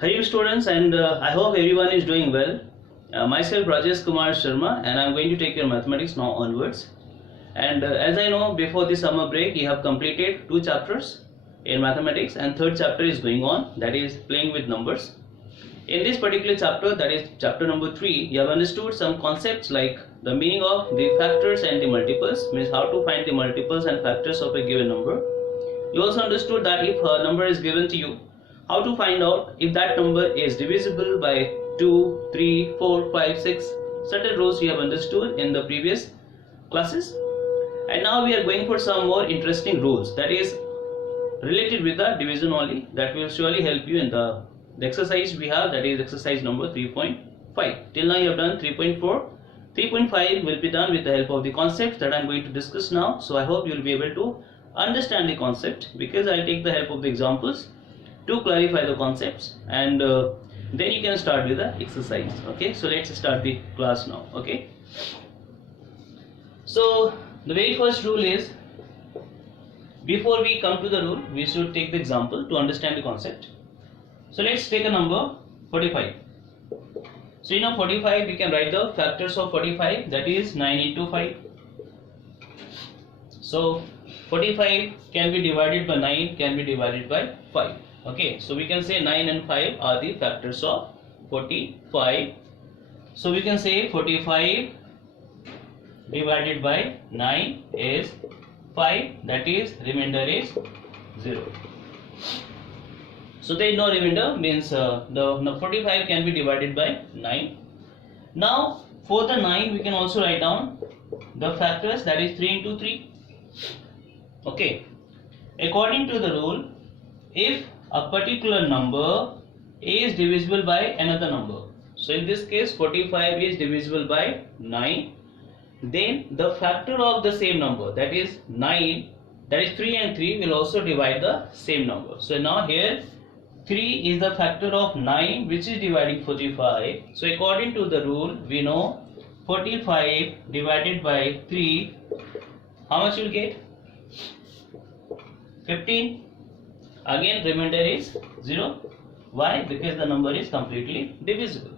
Hello students, and I hope everyone is doing well. Myself Rajesh Kumar Sharma, and I'm going to take your mathematics now onwards. And as I know, before the summer break you have completed 2 chapters in mathematics, and third chapter is going on, that is playing with numbers. In this particular chapter, that is chapter number 3, you have understood some concepts like the meaning of the factors and the multiples, means how to find the multiples and factors of a given number. You also understood that if a number is given to you, how to find out if that number is divisible by 2, 3, 4, 5, 6. Certain rules you have understood in the previous classes. And now we are going for some more interesting rules that is related with the division only, that will surely help you in the exercise we have, that is exercise number 3.5. Till now you have done 3.4. 3.5 will be done with the help of the concepts that I am going to discuss now. So I hope you will be able to understand the concept, because I will take the help of the examples to clarify the concepts, and then you can start with the exercise. Okay, so let's start the class now. Okay, so the very first rule is, before we come to the rule, we should take the example to understand the concept. So let's take a number 45. So you know 45, we can write the factors of 45, that is 9 into 5. So 45 can be divided by 9, can be divided by 5. Okay, so we can say 9 and 5 are the factors of 45. So we can say 45 divided by 9 is 5, that is remainder is 0. So there is no remainder, means the 45 can be divided by 9. Now for the 9 we can also write down the factors, that is 3 into 3. Okay, according to the rule, if a particular number is divisible by another number, so in this case 45 is divisible by 9, then the factor of the same number, that is 9, that is 3 and 3 will also divide the same number. So now here 3 is the factor of 9 which is dividing 45. So according to the rule, we know 45 divided by 3, how much you will get? 15. Again remainder is 0. Why? Because the number is completely divisible.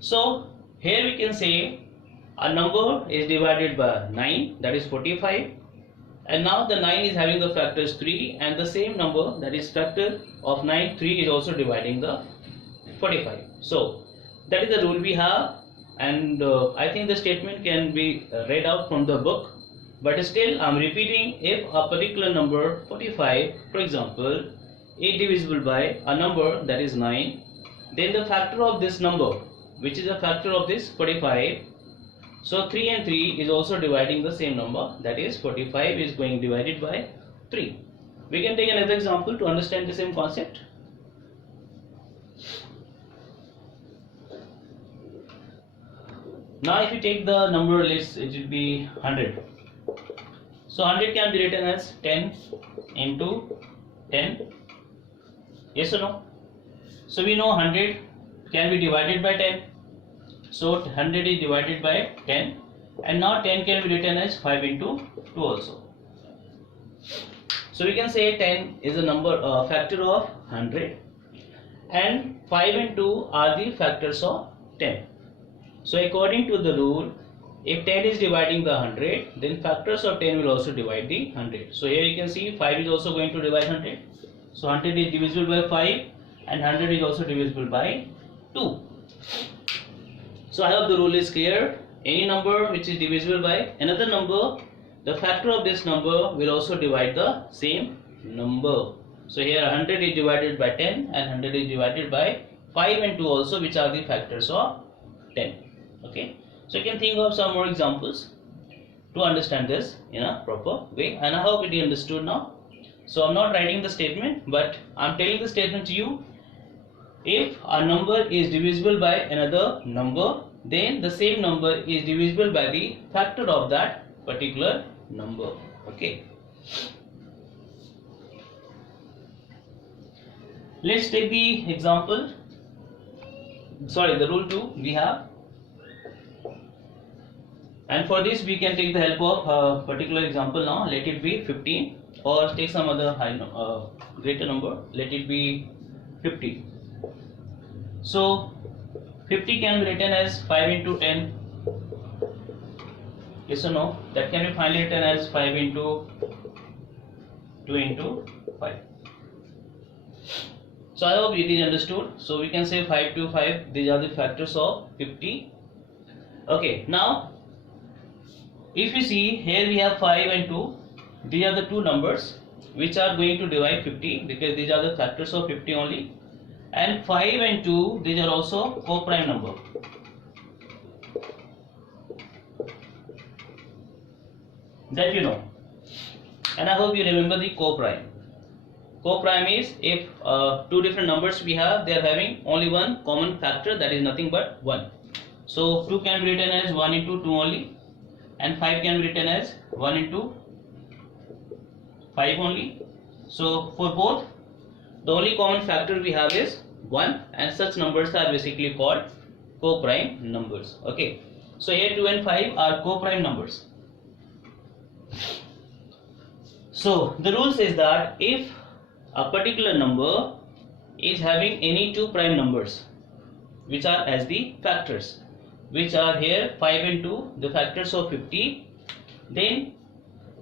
So here we can say a number is divided by 9, that is 45, and now the 9 is having the factors 3, and the same number, that is factor of 9, 3 is also dividing the 45. So that is the rule we have, and I think the statement can be read out from the book. But still I am repeating, if a particular number 45, for example, is divisible by a number that is 9, then the factor of this number, which is a factor of this 45, so 3 and 3 is also dividing the same number, that is 45 is going divided by 3. We can take another example to understand the same concept. Now if you take the number, it will be 100. So 100 can be written as 10 into 10. Yes or no? So we know 100 can be divided by 10. So 100 is divided by 10. And now 10 can be written as 5 into 2 also. So we can say 10 is a number factor of 100. And 5 and 2 are the factors of 10. So according to the rule, if 10 is dividing the 100, then factors of 10 will also divide the 100. So here you can see 5 is also going to divide 100. So 100 is divisible by 5 and 100 is also divisible by 2. So I hope the rule is clear. Any number which is divisible by another number, the factor of this number will also divide the same number. So here 100 is divided by 10 and 100 is divided by 5 and 2 also, which are the factors of 10. Okay. So you can think of some more examples to understand this in a proper way, and I hope it is understood now. So I am not writing the statement, but I am telling the statement to you. If a number is divisible by another number, then the same number is divisible by the factor of that particular number. Okay. Let's take the example. Sorry, the rule 2 we have. And for this we can take the help of a particular example now. Let it be 15, or take some other greater number. Let it be 50. So 50 can be written as 5 into 10. Yes or no? That can be finally written as 5 into 2 into 5. So I hope it is understood. So we can say 5 to 5. These are the factors of 50. Okay. Now, if you see here we have 5 and 2. These are the two numbers which are going to divide 50 because these are the factors of 50 only. And 5 and 2, these are also co-prime number. That you know. And I hope you remember the co-prime. Co-prime is if two different numbers we have, they are having only one common factor, that is nothing but 1. So 2 can be written as 1 into 2 only, and 5 can be written as 1 into 5 only. So for both, the only common factor we have is 1, and such numbers are basically called co-prime numbers. Okay. So here 2 and 5 are co-prime numbers. So the rule says that if a particular number is having any two prime numbers which are as the factors, which are here 5 and 2, the factors of 50, then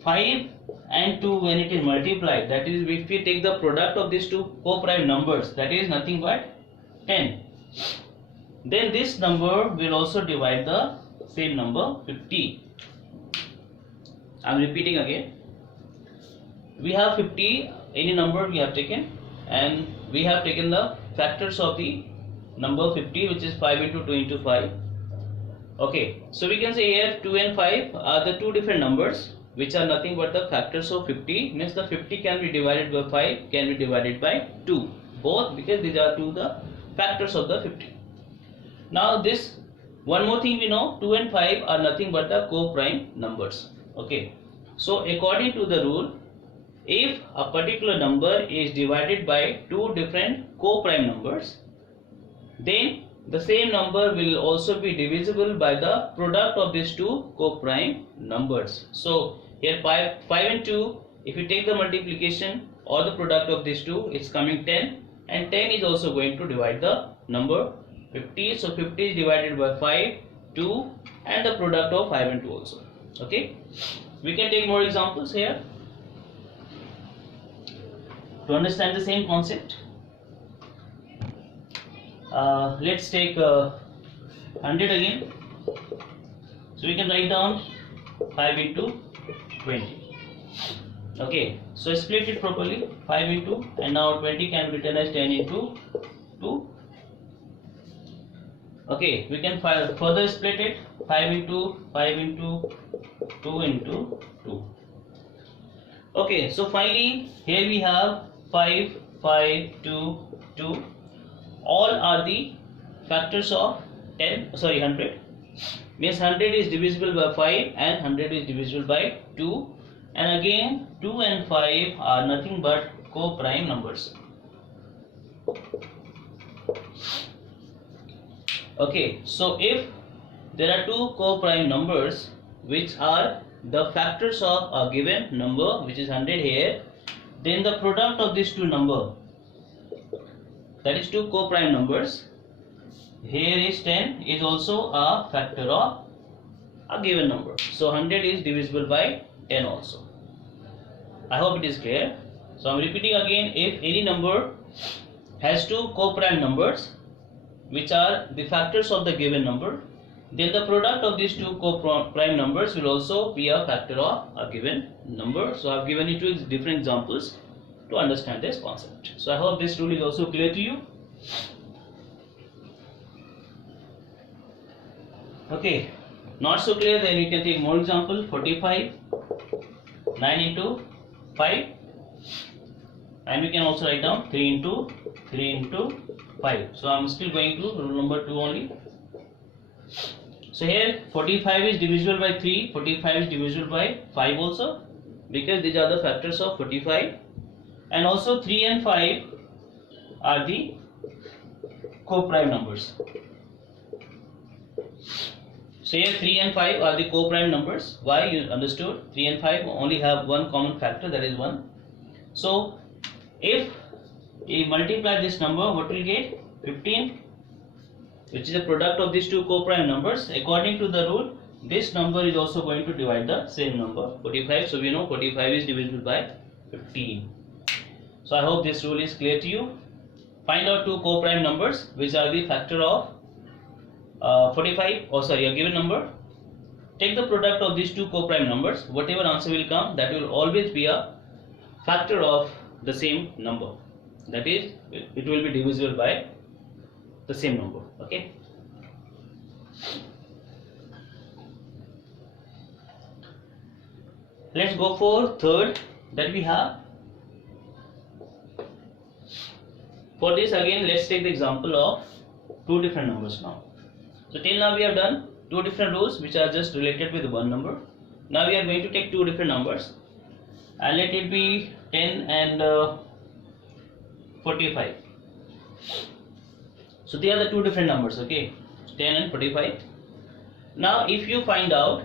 5 and 2 when it is multiplied, that is if we take the product of these two co-prime numbers, that is nothing but 10, then this number will also divide the same number 50. I am repeating again. We have 50, any number we have taken, and we have taken the factors of the number 50, which is 5 into 2 into 5. Okay, so we can say here 2 and 5 are the two different numbers which are nothing but the factors of 50. Means the 50 can be divided by 5, can be divided by 2, both, because these are two the factors of the 50. Now this one more thing we know, 2 and 5 are nothing but the co-prime numbers. Okay, so according to the rule, if a particular number is divided by two different co-prime numbers, then the same number will also be divisible by the product of these two co-prime numbers. So here 5 and 2, if you take the multiplication or the product of these two, it's coming 10, and 10 is also going to divide the number 50. So 50 is divided by 5, 2, and the product of 5 and 2 also. Okay, we can take more examples here to understand the same concept. Let's take 100 again. So we can write down 5 into 20. Okay, so split it properly, 5 into, and now 20 can be written as 10 into 2. Okay, we can further split it, 5 into 5 into 2 into 2. Okay, so finally here we have 5, 5, 2, 2. All are the factors of 100. Means 100 is divisible by 5 and 100 is divisible by 2. And again 2 and 5 are nothing but co-prime numbers. Okay, so if there are two co-prime numbers which are the factors of a given number, which is 100 here, then the product of these two numbers, that is two co-prime numbers, here is 10, is also a factor of a given number. So 100 is divisible by 10 also. I hope it is clear. So I am repeating again, if any number has two co-prime numbers which are the factors of the given number, then the product of these two co-prime numbers will also be a factor of a given number. So I have given you two different examples to understand this concept. So I hope this rule is also clear to you. Okay, not so clear, then you can take more example. 45, 9 into 5, and we can also write down 3 into 5. So I am still going to rule number 2 only. So here 45 is divisible by 3, 45 is divisible by 5 also, because these are the factors of 45, and also 3 and 5 are the co-prime numbers. So here 3 and 5 are the co-prime numbers. Why? You understood? 3 and 5 only have one common factor, that is 1. So if we multiply this number, what will get? 15. which is the product of these two co-prime numbers, according to the rule, this number is also going to divide the same number, 45. So we know 45 is divisible by 15. So I hope this rule is clear to you. Find out two co-prime numbers which are the factor of 45, or sorry, a given number. Take the product of these two co-prime numbers. Whatever answer will come, that will always be a factor of the same number. That is, it will be divisible by the same number. Okay. Let's go for third that we have. For this again, let's take the example of two different numbers now. So till now we have done two different rules which are just related with one number. Now we are going to take two different numbers and let it be 10 and 45. So they are the two different numbers, okay, 10 and 45. Now if you find out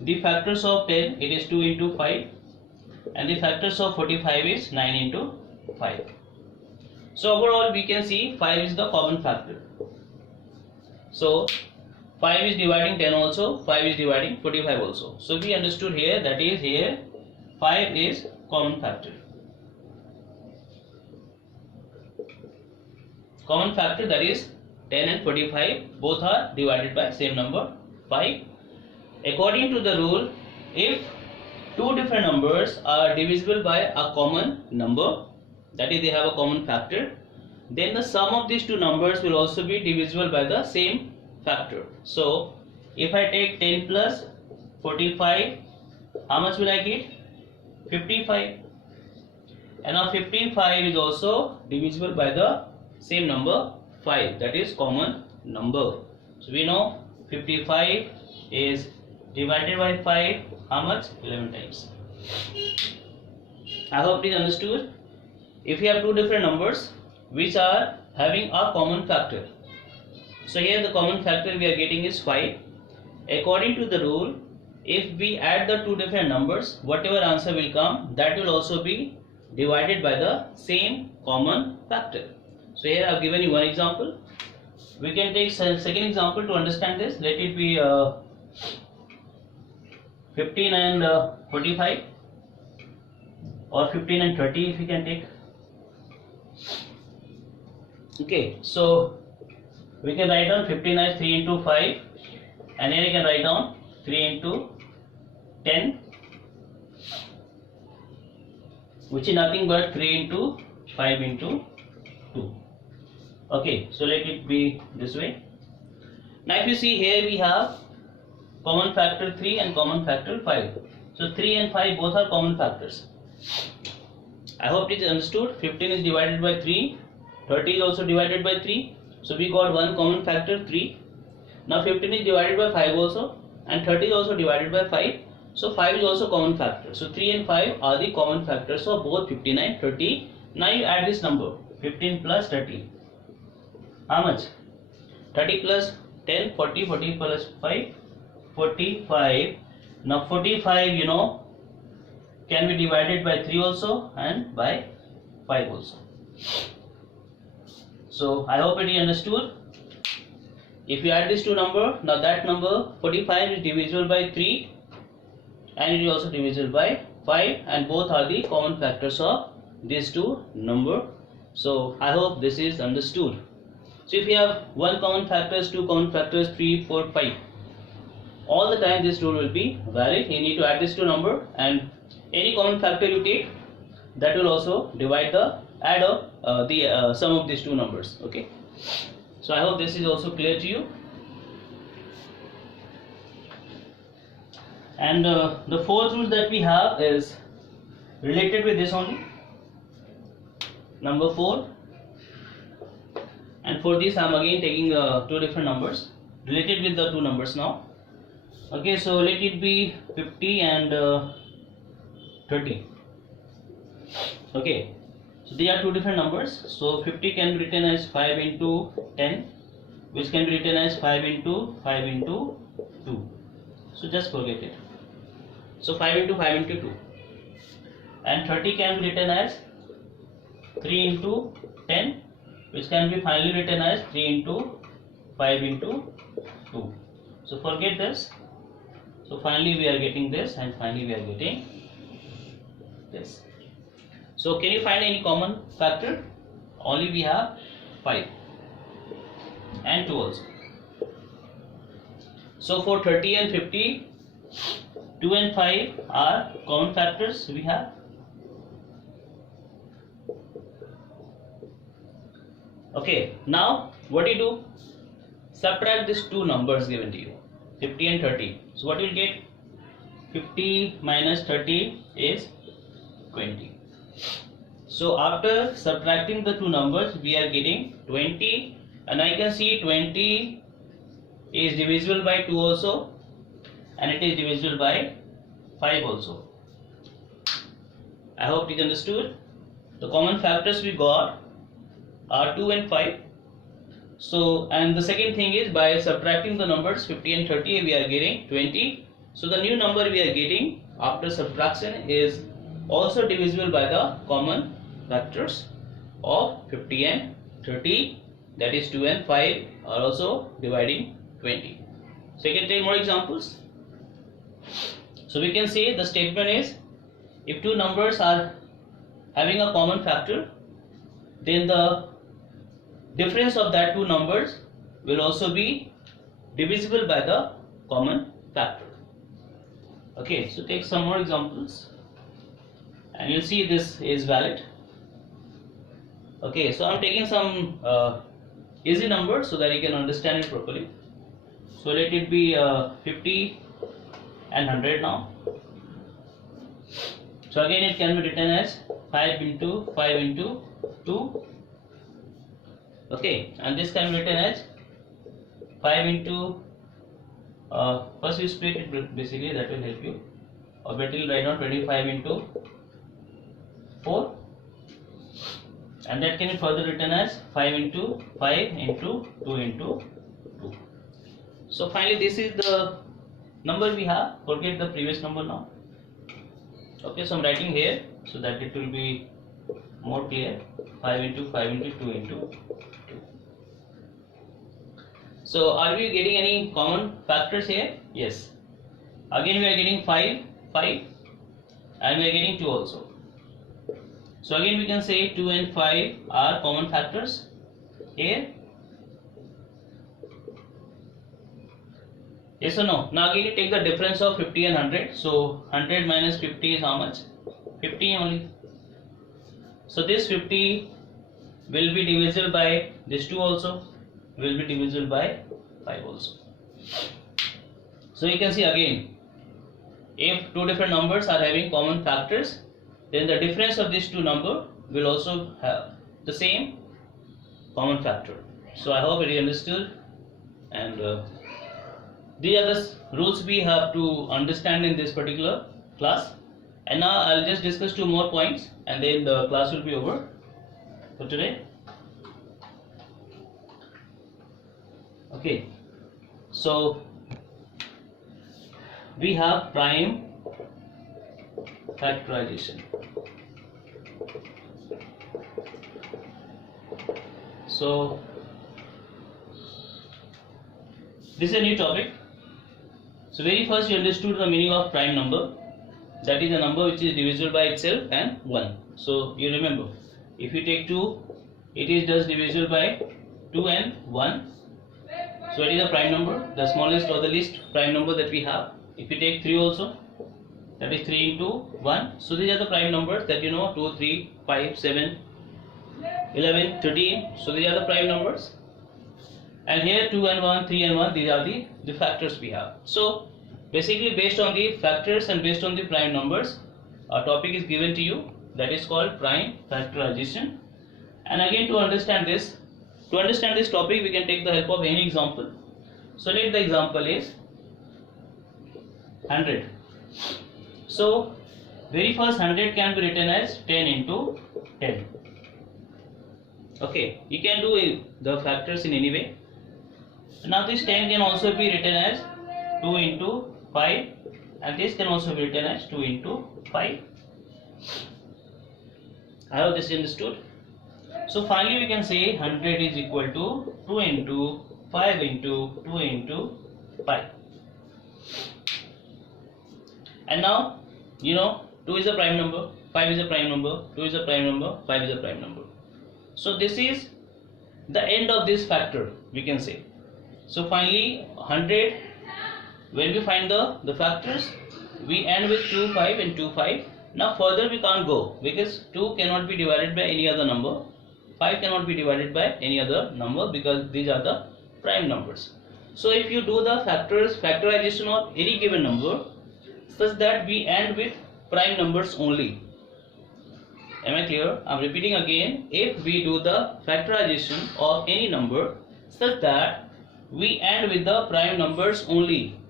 the factors of 10, it is 2 into 5, and the factors of 45 is 9 into 5. So overall we can see 5 is the common factor. So 5 is dividing 10 also, 5 is dividing 45 also. So we understood here, that is here 5 is common factor. Common factor, that is 10 and 45 both are divided by same number 5. According to the rule, if two different numbers are divisible by a common number, that is they have a common factor, then the sum of these two numbers will also be divisible by the same factor. So if I take 10 plus 45, how much will I get? 55. And now 55 is also divisible by the same number 5, that is common number. So we know 55 is divided by 5, how much? 11 times. I hope it is understood. If we have two different numbers which are having a common factor, so here the common factor we are getting is 5. According to the rule, if we add the two different numbers, whatever answer will come, that will also be divided by the same common factor. So here I have given you one example. We can take second example to understand this. Let it be 15 and 45, or 15 and 30 if you can take. Okay, so we can write down 15 as 3 into 5, and here you can write down 3 into 10, which is nothing but 3 into 5 into 2. Okay, so let it be this way. Now if you see here, we have common factor 3 and common factor 5. So 3 and 5 both are common factors. I hope it is understood. 15 is divided by 3, 30 is also divided by 3. So we got one common factor 3. Now 15 is divided by 5 also, and 30 is also divided by 5. So 5 is also common factor. So 3 and 5 are the common factors of both 15 and 30. Now you add this number 15 plus 30. How much? 30 plus 10, 40, 40 plus 5, 45. Now 45, you know, can be divided by 3 also and by 5 also. So I hope it is understood. If you add these two numbers, now that number 45 is divisible by 3 and it is also divisible by 5, and both are the common factors of these two numbers. So I hope this is understood. So if you have one common factors, two common factors, 3, 4, 5, all the time this rule will be valid. You need to add these two numbers, and any common factor you take, that will also divide the sum of these two numbers. Okay. So I hope this is also clear to you. And the fourth rule that we have is related with this only. Number 4. And for this I am again taking two different numbers related with the two numbers now. Okay, so let it be 50 and 30. Okay, so they are two different numbers. So 50 can be written as 5 into 10, which can be written as 5 into 5 into 2. So just forget it. So 5 into 5 into 2. And 30 can be written as 3 into 10, which can be finally written as 3 into 5 into 2. So forget this. So finally we are getting this, and finally we are getting this. So can you find any common factor? Only we have 5 and 2 also. So for 30 and 50, 2 and 5 are common factors we have. Okay, now what do you do? Subtract these two numbers given to you, 50 and 30. So what you will get? 50 minus 30 is 20. So after subtracting the two numbers, we are getting 20, and I can see 20 is divisible by 2 also, and it is divisible by 5 also. I hope you understood. The common factors we got are 2 and 5. So, and the second thing is, by subtracting the numbers 50 and 30, we are getting 20. So the new number we are getting after subtraction is also divisible by the common factors of 50 and 30, that is 2 and 5 are also dividing 20. So you can take more examples. So we can say the statement is, if two numbers are having a common factor, then the difference of that two numbers will also be divisible by the common factor. Okay, so take some more examples and you'll see this is valid. Okay, so I'm taking some easy numbers so that you can understand it properly. So let it be 50 and 100 now. So again it can be written as 5 into 5 into 2. Okay, and this can be written as 5 into first we split it basically, that will help you. Or better write down 25 into 4, and that can be further written as 5 into 5 into 2 into 2. So finally this is the number we have. Forget the previous number now. Okay, so I'm writing here so that it will be more clear. 5 into 5 into 2 into 2. So are we getting any common factors here? Yes. Again we are getting 5, and we are getting 2 also. So again we can say 2 and 5 are common factors here. Yes or no? Now again you take the difference of 50 and 100. So 100 minus 50 is how much? 50 only. So this 50 will be divisible by this 2 also, will be divisible by 5 also. So you can see again, if two different numbers are having common factors, then the difference of these two numbers will also have the same common factor. So I hope you understood, and these are the rules we have to understand in this particular class. And now I'll just discuss two more points and then the class will be over for today. Okay, so we have prime factorization. So this is a new topic. So very first you understood the meaning of prime number. That is a number which is divisible by itself and 1. So you remember, if you take 2, it is just divisible by 2 and 1. So it is a prime number, the smallest or the least prime number that we have. If you take 3 also, that is 3 into 1. So these are the prime numbers that you know, 2, 3, 5, 7, 11, 13. So these are the prime numbers. And here 2 and 1, 3 and 1, these are the factors we have. So basically based on the factors and based on the prime numbers, a topic is given to you that is called prime factorization. And again, to understand this topic, we can take the help of any example. So let the example is 100. So very first 100 can be written as 10 into 10. Okay, you can do the factors in any way. Now this 10 can also be written as 2 into 5, and this can also be written as 2 into 5. I hope this is understood. So finally we can say 100 is equal to 2 into 5 into 2 into 5. And now, 2 is a prime number, 5 is a prime number, 2 is a prime number, 5 is a prime number. So this is the end of this factor, we can say. So finally 100, when we find the factors, we end with 2, 5 and 2, 5. Now further we can't go because 2 cannot be divided by any other number, 5 cannot be divided by any other number because these are the prime numbers. So if you do the factorization of any given number such that we end with prime numbers only. Am I clear? I am repeating again. If we do the factorization of any number such that we end with the prime numbers only,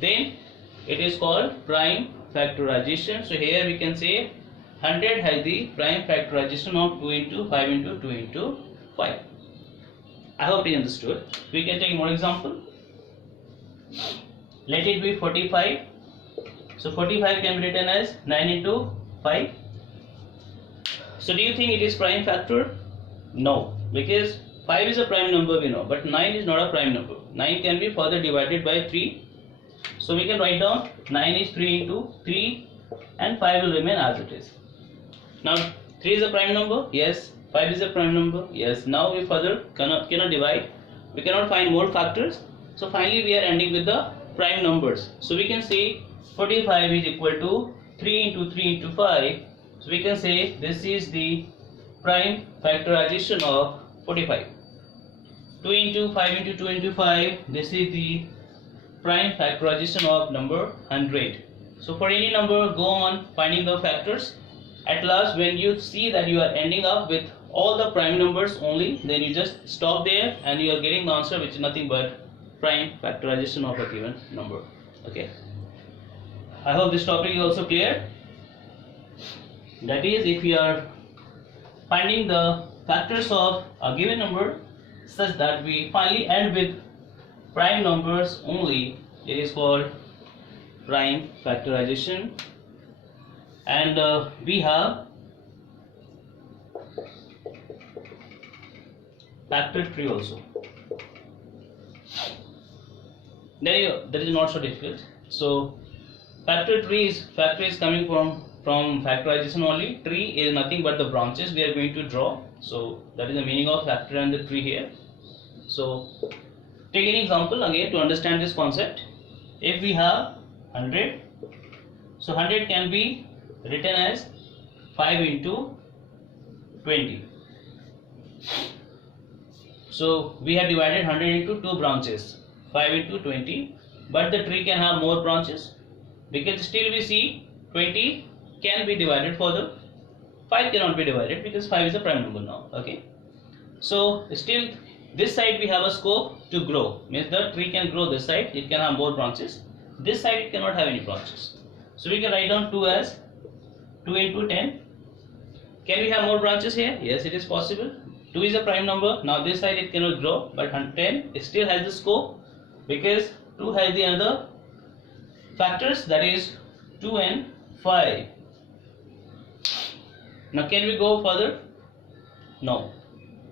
then it is called prime factorization. So here we can say 100 has the prime factorization of 2 into 5 into 2 into 5. I hope you understood. We can take more example. Let it be 45. So 45 can be written as 9 into 5. So do you think it is prime factor? No, because 5 is a prime number we know, but 9 is not a prime number. 9 can be further divided by 3. So we can write down 9 is 3 into 3 and 5 will remain as it is. Now 3 is a prime number? Yes. 5 is a prime number? Yes. Now we further cannot divide. We cannot find more factors. So finally we are ending with the prime numbers. So we can say 45 is equal to 3 into 3 into 5. So we can say this is the prime factorization of 45. 2 into 5 into 2 into 5, this is the prime factorization of number 100. So for any number, go on finding the factors. At last, when you see that you are ending up with all the prime numbers only, then you just stop there and you are getting the answer, which is nothing but prime factorization of a given number. Okay. I hope this topic is also clear. That is, if you are finding the factors of a given number such that we finally end with prime numbers only, it is called prime factorization. And we have factor tree also. That is not so difficult. So factor is coming from factorization only. Tree is nothing but the branches we are going to draw. So that is the meaning of factor and the tree here. So take an example again to understand this concept. If we have 100, so 100 can be written as 5 into 20. So we have divided 100 into 2 branches, 5 into 20, but the tree can have more branches because still we see 20 can be divided further, 5 cannot be divided because 5 is a prime number now. Okay, so still this side we have a scope to grow, means the tree can grow this side, it can have more branches, this side it cannot have any branches. So we can write down 2 as 2 into 10. Can we have more branches here? Yes, it is possible. 2 is a prime number. Now this side it cannot grow, but 10 it still has the scope because 2 has the other factors, that is 2 and 5. Now can we go further? No.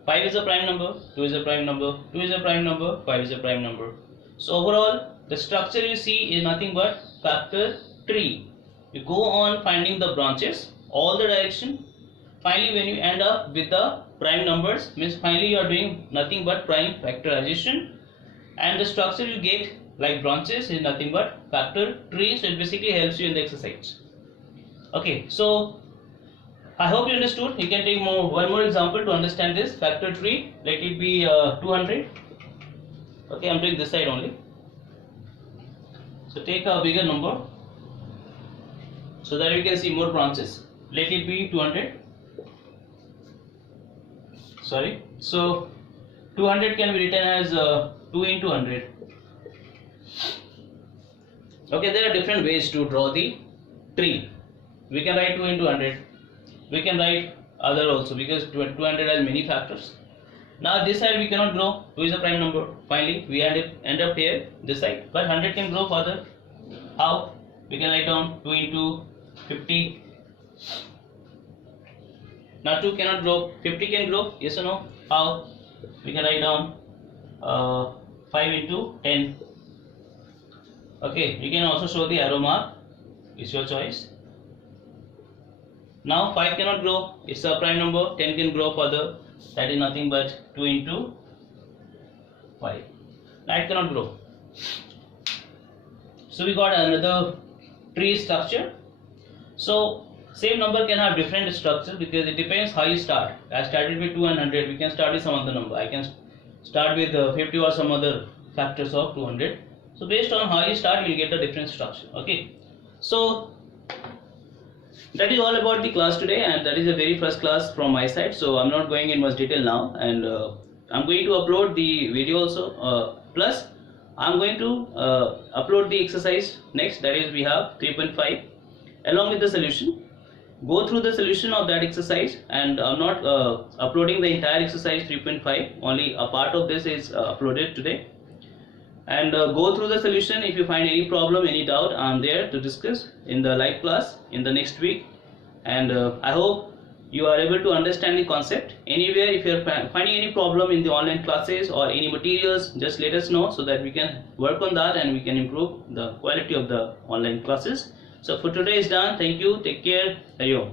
5 is a prime number, 2 is a prime number, 2 is a prime number, 5 is a prime number. So overall the structure you see is nothing but factor tree. You go on finding the branches all the direction. Finally when you end up with the prime numbers, means finally you are doing nothing but prime factorization, and the structure you get like branches is nothing but factor tree. So it basically helps you in the exercise. Okay, so I hope you understood. You can take one more example to understand this factor tree. Let it be 200. Okay, I am doing this side only. So take a bigger number so that we can see more branches. Let it be 200. Sorry. So 200 can be written as 2 into 100. Okay, there are different ways to draw the tree. We can write 2 into 100. We can write other also because 200 has many factors. Now this side we cannot grow. 2 is a prime number. Finally we end up here this side. But 100 can grow further. How? We can write down 2 into 50. Now 2 cannot grow. 50 can grow. Yes or no? How? We can write down 5 into 10. Okay, you can also show the arrow mark, it's your choice. Now 5 cannot grow, it's a prime number. 10 can grow further, that is nothing but 2 into 5. Now it cannot grow. So we got another tree structure. So same number can have different structure because it depends how you start. I started with 2 and 100, we can start with some other number. I can start with 50 or some other factors of 200. So based on how you start, you will get a different structure. Okay, so that is all about the class today, and that is the very first class from my side. So I'm not going in much detail now, and I'm going to upload the video also. Plus I'm going to upload the exercise next, that is we have 3.5 along with the solution. Go through the solution of that exercise, and I'm not uploading the entire exercise 3.5, only a part of this is uploaded today. And go through the solution. If you find any problem, any doubt, I'm there to discuss in the live class in the next week. And I hope you are able to understand the concept. Anywhere, if you are finding any problem in the online classes or any materials, just let us know so that we can work on that and we can improve the quality of the online classes. So for today is done. Thank you. Take care. Hari Om.